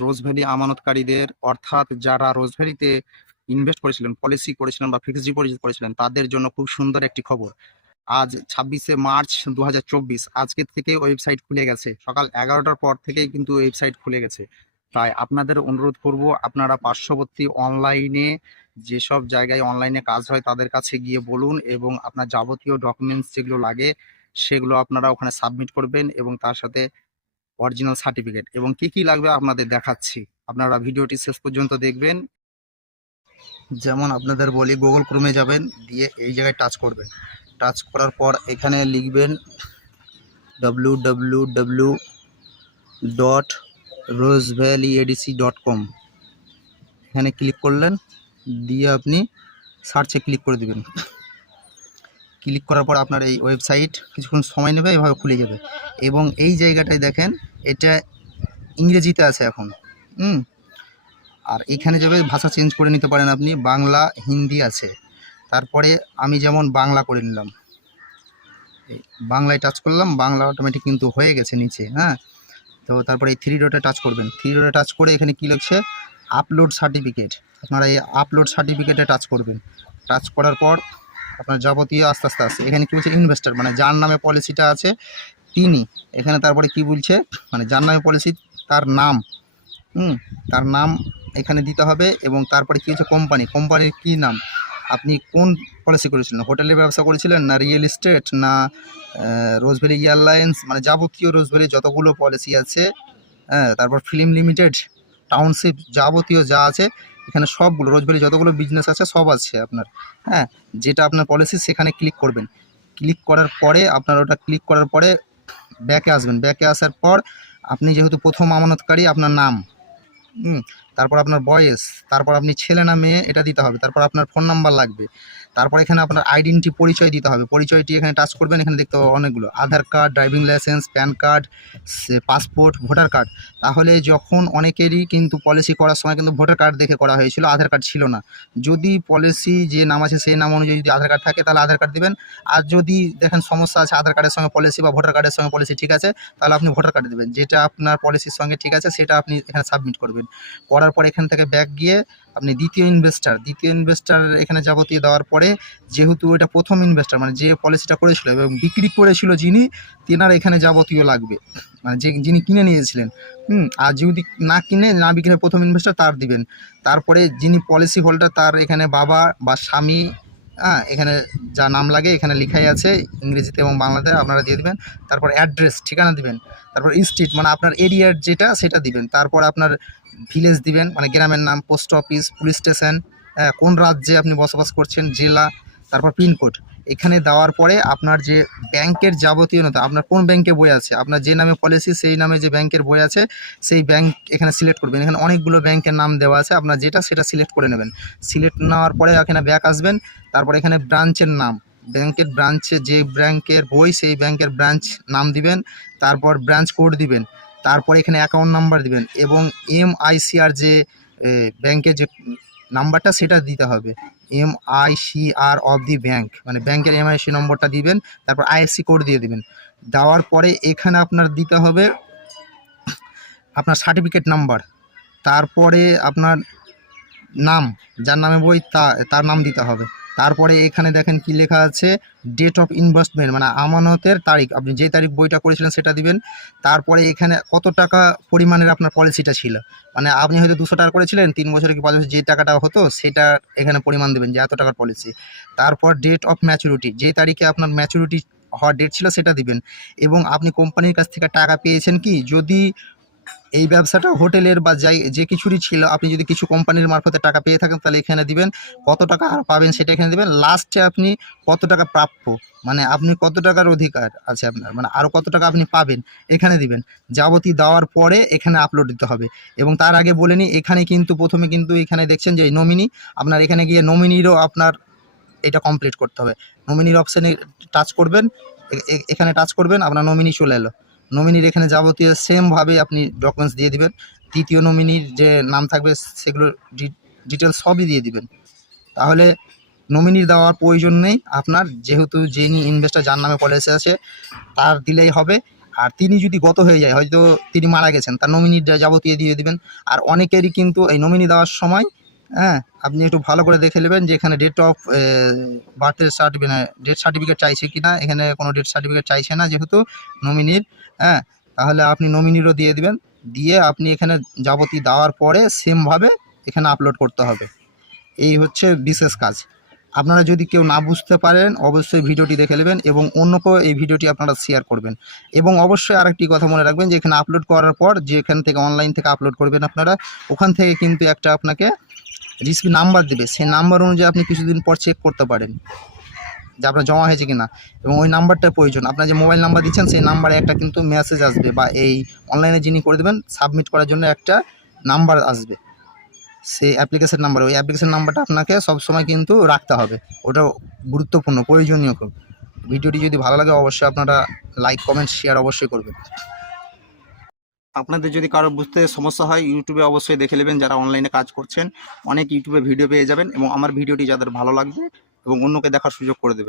Rose Valley আমানতকারীদের, অর্থাৎ যারা রোজভ্যালিতে ইনভেস্ট করেছিলেন পলিসি করেছিলেন বা ফিক্সড ডিপোজিট করেছিলেন, তাদের জন্য খুব সুন্দর একটি খবর। আজ ছাব্বিশে মার্চ দু আজকের থেকে ওয়েবসাইট খুলে গেছে। সকাল এগারোটার পর থেকেই কিন্তু ওয়েবসাইট খুলে গেছে। তাই আপনাদের অনুরোধ করব, আপনারা পার্শ্ববর্তী অনলাইনে যেসব জায়গায় অনলাইনে কাজ হয় তাদের কাছে গিয়ে বলুন এবং আপনার যাবতীয় ডকুমেন্টস যেগুলো লাগে, সেগুলো আপনারা ওখানে সাবমিট করবেন এবং তার সাথে অরিজিনাল সার্টিফিকেট এবং কি কি লাগবে আপনাদের দেখাচ্ছি। আপনারা ভিডিওটি শেষ পর্যন্ত দেখবেন। যেমন আপনাদের বলি গুগল ক্রোমে যাবেন, দিয়ে এই জায়গায় টাচ করবেন। টাচ করার পর এখানে লিখবেন W dot rose valley ADC dot com এখানে ক্লিক করলেন, দিয়ে আপনি সার্চে ক্লিক করে দিবেন। ক্লিক করার পর আপনার এই ওয়েবসাইট কিছুক্ষণ সময় নেবে, এভাবে খুলে যাবে। এবং এই জায়গাটায় দেখেন, এটা ইংরেজিতে আছে এখন। হুম? আর এখানে যাবে, ভাষা চেঞ্জ করে নিতে পারেন আপনি, বাংলা, হিন্দি আছে। তারপরে আমি যেমন বাংলা করে নিলাম। বাংলায় টাচ করলাম, বাংলা অটোমেটিক কিন্তু হয়ে গেছে নিচে হ্যাঁ? তো তারপরে এই থ্রি ডটে টাচ করবেন। থ্রি ডটে টাচ করে এখানে কী লিখছে? আপলোড সার্টিফিকেট আপনারা এই আপলোড সার্টিফিকেটে টাচ করবেন। টাচ করার পর আপনার যাবতীয় আস্তে আস্তে আসছে এখানে কী বলছে ইনভেস্টার মানে যার নামে পলিসিটা আছে, তিনি। এখানে তারপরে কি বলছে? মানে যার নামে পলিসি তার নাম। হুম, তার নাম এখানে দিতে হবে এবং তারপরে কী হচ্ছে? কোম্পানি কোম্পানির কী নাম? আপনি কোন পলিসি করেছিলেন? হোটেলের ব্যবসা করেছিলেন না রিয়েল এস্টেট না রোজভ্যালি এয়ারলাইন্স মানে যাবতীয় রোজভ্যালি যতগুলো পলিসি আছে হ্যাঁ তারপর ফিল্ম লিমিটেড টাউনশিপ যাবতীয় যা আছে এখানে সবগুলো রোজভ্যালি যতগুলো বিজনেস আছে সব আছে আপনার। হ্যাঁ যেটা আপনার পলিসি সেখানে ক্লিক করবেন। ক্লিক করার পরে আপনার ওটা ক্লিক করার পরে ব্যাকে আসবেন। ব্যাকে আসার পর আপনি যেহেতু প্রথম আমানতকারী, আপনার নাম। তারপর আপনার বয়স, তারপর আপনি ছেলে না মেয়ে, এটা দিতে হবে। তারপর আপনার ফোন নাম্বার লাগবে। তারপর এখানে আপনার আইডেন্টি পরিচয় দিতে হবে। পরিচয়টি এখানে টাচ করবেন, এখানে দেখতে পাবেন অনেকগুলো। Aadhaar card driving licence PAN card passport voter card তাহলে যখন অনেকেরই কিন্তু পলিসি করার সময় কিন্তু ভোটার কার্ড দেখে করা হয়েছিল, আধার কার্ড ছিল না। যদি পলিসি যে নাম আছে, সেই নাম অনুযায়ী যদি আধার কার্ড থাকে, তাহলে আধার কার্ড দেবেন। আর যদি দেখেন সমস্যা আছে আধার কার্ডের সঙ্গে পলিসি বা ভোটার কার্ডের সঙ্গে পলিসি ঠিক আছে, তাহলে আপনি ভোটার কার্ড দেবেন। যেটা আপনার পলিসির সঙ্গে ঠিক আছে, সেটা আপনি এখানে সাবমিট করবেন। করার পর এখান থেকে ব্যাক গিয়ে আপনি দ্বিতীয় ইনভেস্টার দ্বিতীয় ইনভেস্টার এখানে যাবতীয় দেওয়ার পরে যেহেতু এটা প্রথম ইনভেস্টার মানে যে পলিসিটা করেছিল এবং বিক্রি করেছিল যিনি, তেনার এখানে যাবতীয় লাগবে। মানে যে, যিনি কিনে নিয়েছিলেন। হুম, আর যদি না কিনে, না বিক্রি প্রথম ইনভেস্টার তার দিবেন। তারপরে যিনি পলিসি হোল্ডার তার এখানে বাবা বা স্বামী হ্যাঁ এখানে যা নাম লাগে এখানে লেখাই আছে, ইংরেজিতে এবং বাংলাতে, আপনারা দিয়ে দিবেন। তারপর অ্যাড্রেস, ঠিকানা দিবেন। তারপর স্ট্রিট মানে আপনার এরিয়ার যেটা সেটা দিবেন। তারপর আপনার ভিলেজ দিবেন মানে গ্রামের নাম পোস্ট অফিস পুলিশ স্টেশন কোন রাজ্যে আপনি বসবাস করছেন, জেলা, তারপর পিনকোড এখানে দেওয়ার পরে আপনার যে ব্যাংকের যাবতীয় নথি, আপনার কোন ব্যাংকে বই আছে, আপনার যে নামে পলিসি সেই নামে যে ব্যাংকের বই আছে, সেই ব্যাংক এখানে সিলেক্ট করবেন। এখানে অনেকগুলো ব্যাংকের নাম দেওয়া আছে, আপনার যেটা সেটা সিলেক্ট করে নেবেন। সিলেক্ট নেওয়ার পরে এখানে ব্যাক আসবেন, তারপর এখানে ব্রাঞ্চের নাম। ব্যাংকের ব্রাঞ্চে যে ব্যাংকের বই, সেই ব্যাংকের ব্রাঞ্চ নাম দিবেন, তারপর ব্রাঞ্চ কোড দিবেন, তারপর এখানে অ্যাকাউন্ট নাম্বার দিবেন এবং এম আইসিআর যে ব্যাংকের যে নাম্বারটা সেটা দিতে হবে। M I C R of the bank মানে ব্যাংকের এম আই সি নম্বরটা দিবেন, তারপর আইএসসি কোড দিয়ে দিবেন। দেওয়ার পরে এখানে আপনার দিতে হবে আপনার সার্টিফিকেট নাম্বার তারপরে আপনার নাম, যার নামে বই তা, তার নাম দিতে হবে। তারপরে এখানে দেখেন কি লেখা আছে ডেট অফ ইনভেস্টমেন্ট মানে আমানতের তারিখ। আপনি যে তারিখ বইটা করেছিলেন সেটা দিবেন। তারপরে এখানে কত টাকা পরিমাণের আপনার পলিসিটা ছিল? মানে আপনি হয়তো দুশো টাকা করেছিলেন, তিন বছরে কি পাঁচ বছর যে টাকাটা হতো, সেটা এখানে পরিমাণ দেবেন যে এত টাকার পলিসি। তারপর ডেট অফ ম্যাচুরিটি যে তারিখে আপনার ম্যাচুরিটি হওয়ার ডেট ছিল সেটা দিবেন। এবং আপনি কোম্পানির কাছ থেকে টাকা পেয়েছেন কি? যদি এই ব্যবসাটা হোটেলের বা যাই, যে কিছুরই ছিল, আপনি যদি কিছু কোম্পানির মারফতে টাকা পেয়ে থাকেন, তাহলে এখানে দিবেন। কত টাকা আর পাবেন সেটা এখানে দিবেন। লাস্টে আপনি কত টাকা প্রাপ্য? মানে আপনি কত টাকার অধিকার আছে আপনার? মানে আরও কত টাকা আপনি পাবেন, এখানে দিবেন। যাবতীয় দেওয়ার পরে এখানে আপলোড দিতে হবে। এবং তার আগে বলে নিই, এখানে কিন্তু প্রথমে কিন্তু এখানে দেখছেন যে নমিনি আপনার এখানে গিয়ে নমিনিরও আপনার এটা কমপ্লিট করতে হবে। নমিনির অপশানে টাচ করবেন এখানে টাচ করবেন, আপনার নমিনি চলে এলো। নমিনির এখানে যাবতীয় সেমভাবে আপনি ডকুমেন্টস দিয়ে দিবেন। তৃতীয় নমিনির যে নাম থাকবে সেগুলো ডিটেলস সবই দিয়ে দিবেন। তাহলে নমিনি দেওয়ার প্রয়োজন নেই। আপনার যেহেতু যিনি ইনভেস্টার যার নামে পলিসি আছে, তার দিলেই হবে। আর তিনি যদি গত হয়ে যায়, হয়তো তিনি মারা গেছেন, তার নমিনিটা যাবতীয় দিয়ে দিবেন। আর অনেকেরই কিন্তু এই নমিনি দেওয়ার সময় হ্যাঁ আপনি একটু ভালো করে দেখে নেবেন যে এখানে ডেট অফ বার্থের সার্টিফিকেট ডেট সার্টিফিকেট চাইছে কি না এখানে কোনো ডেট সার্টিফিকেট চাইছে না যেহেতু নমিনির হ্যাঁ? তাহলে আপনি নমিনিরও দিয়ে দিবেন। দিয়ে আপনি এখানে যাবতীয় দেওয়ার পরে সেমভাবে এখানে আপলোড করতে হবে। এই হচ্ছে বিশেষ কাজ। আপনারা যদি কেউ না বুঝতে পারেন, অবশ্যই ভিডিওটি দেখে নেবেন এবং অন্যকেও এই ভিডিওটি আপনারা শেয়ার করবেন। এবং অবশ্যই আরেকটি কথা মনে রাখবেন যে এখানে আপলোড করার পর যে এখান থেকে অনলাইন থেকে আপলোড করবেন আপনারা, ওখান থেকে কিন্তু একটা আপনাকে রিসিভ নাম্বার দেবে, সেই নাম্বার অনুযায়ী আপনি কিছুদিন পর চেক করতে পারেন যে আপনার জমা হয়েছে কি না এবং ওই নাম্বারটা প্রয়োজন। আপনার যে মোবাইল নাম্বার দিচ্ছেন, সেই নাম্বারে একটা কিন্তু মেসেজ আসবে বা এই অনলাইনে যিনি করে দেবেন সাবমিট করার জন্য একটা নাম্বার আসবে। সেই অ্যাপ্লিকেশান নাম্বার ওই অ্যাপ্লিকেশান নাম্বারটা আপনাকে সবসময় কিন্তু রাখতে হবে। ওটা গুরুত্বপূর্ণ, প্রয়োজনীয় ভিডিওটি যদি ভালো লাগে, অবশ্যই আপনারা লাইক কমেন্ট শেয়ার অবশ্যই করবেন। আপনাদের যদি কারও বুঝতে সমস্যা হয় ইউটিউবে অবশ্যই দেখে নেবেন যারা অনলাইনে কাজ করছেন। অনেক ইউটিউবে ভিডিও পেয়ে যাবেন এবং আমার ভিডিওটি যাদের ভালো লাগবে এবং অন্যকে দেখার সুযোগ করে দেবেন।